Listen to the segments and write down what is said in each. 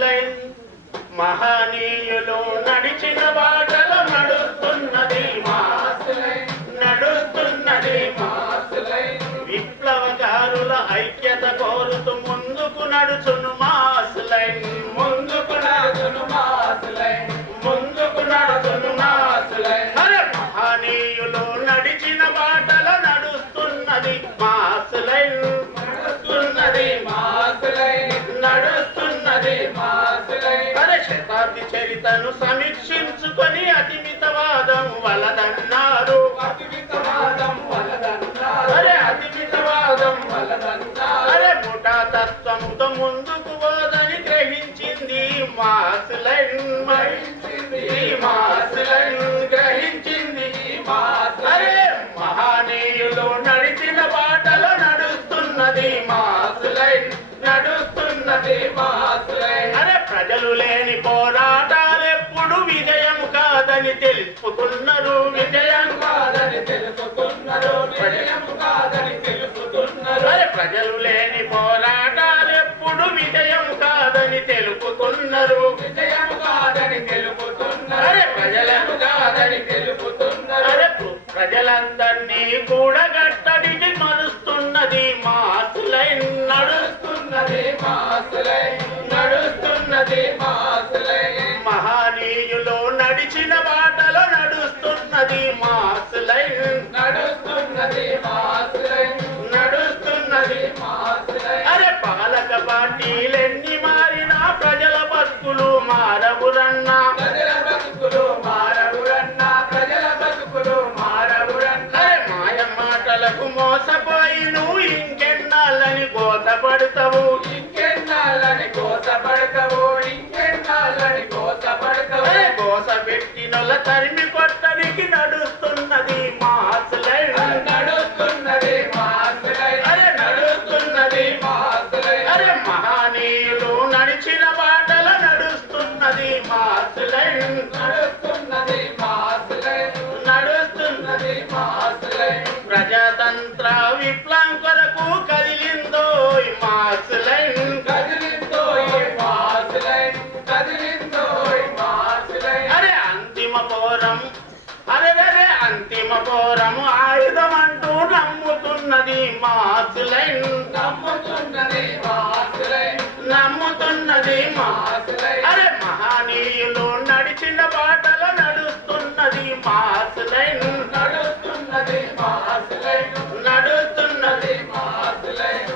మాసులైన్ మహనీయులు నడిచిన బాటలో నడుస్తున్నది మాసులైన్ నడుస్తున్నది మాసులైన్ విప్లవకారుల ఐక్యత కోరుతూ ముందుకు నడుచును మాసులైన్ ముందుకు నడుచును మాసులైన్ ముందుకు నడుచును మాసులైన్ అరే మహనీయులు నడిచిన బాటలో నడుస్తున్నది మాసులైన్ నడుస్తున్నది మాసులైన్ నడుస్తున్నది మాసులైన్ అరే శతాబ్ది చరితను సమీక్షించుకొని అతిమితవాదం వలదన్నారు అతిమితవాదం వలదన్నారు అరే అతిమితవాదం వలదన్నారు అరే ముఠా తత్వముతో ముందుకు పోదని గ్రహించింది మాసులైన్ మాసులైన్ గ్రహించింది అరే మహనీయులు నడిచిన బాటలో నడుస్తున్నది మాసులైన్ నడుస్తున్నది మాసులైన్ అరే ప్రజలు లేని పోరాటాలెప్పుడు విజయం కాదని తెలుసుకున్నారు విజయం కాదని తెలుసుకున్నారు విజయం కాదని తెలుసుకున్నారు అరే ప్రజలు లేని పోరాటాలెప్పుడు విజయం కాదని తెలుపుతున్నారు విజయం కాదని తెలుపుతున్నారు అరే ప్రజలను కాదని తెలుపుతున్నారు అరే ప్రజలందరినీ కూడగట్టడికి మరుస్తున్నది మాసులైన్ నడుస్తున్నది మాసులైన్ నడుస్తున్నది మాసులైన్ మహనీయులు నడిచిన బాటలో నడుస్తున్నది మాసులైన్ నడుస్తున్నది మాసులైన్ నడుస్తున్నది మాసులైన్ అరే పాలక పార్టీలెన్ని మారినా ప్రజల బతుకులు మారవురన్నా ప్రజల బతుకులు మారవురన్నా ప్రజల బతుకులు మారవురన్నా అరే మాయ మాటలకు మోసపోయి నువ్వు ఇంకెన్నాళ్ళని గోసపడతావు ఇంకెన్నాళ్ళని గోసపడతావు ఇంకెన్నాళ్ళని గోసపడతావు అరే గోస పెట్టినొల్ల తరిమి కొట్టడానికి నడుస్తున్నది మాసులైన్ నడుస్తున్నది మాసులైన్ అరే నడుస్తున్నది మాసులైన్ అరే మహనీయులు నడిచిన బాటలో నడుస్తున్నది మాసులైన్ నడుస్తున్నది మాసులైన్ నడుస్తున్నది మాసులైన్ ప్రజాతంత్ర విప్లవం కొరకు కదిలిందో మాసులైన్ కదిలిందో మాసులైన్ కదిలిందో మాసులైన్ అరే అంతిమ పోరం అరే అంతిమ పోరం ఆయుధం అంటూ నమ్ముతున్నది మాసులైన్ నమ్ముతున్నది మాసులైన్ నమ్ముతున్నది మాసులైన్ అరే మహనీయులు నడిచిన బాటలో నడుస్తున్నది మాసులైన్ నడుస్తున్నది మాసులైన్ నడుస్తున్నది మాసులైన్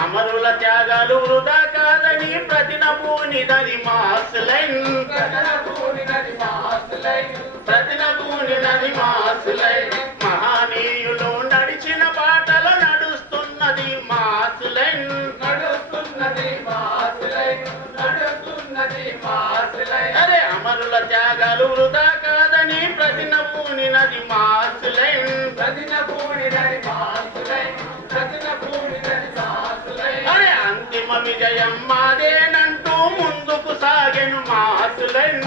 అమరుల త్యాగాలు వృధా కాదని ప్రతినబూనినది మాసులైన్ ప్రతినబూనినది మాసులైన్ ప్రతినబూనినది మాసులైన్ మహనీయులు నడిచిన బాటలో నడుస్తున్నది మాసులైన్ నడుస్తున్నది మాసులైన్ నడుస్తున్నది మాసులైన్ అరే అమరుల త్యాగాలు వృధా కాదని ప్రతినబూనినది మాసులైన్ ప్రతినబూనినది మాసులైన్ ప్రతినబూనినది మాసులైన్ అరే అంతిమ విజయం మాదేనంటూ ముందుకు సాగెను మాసులైన్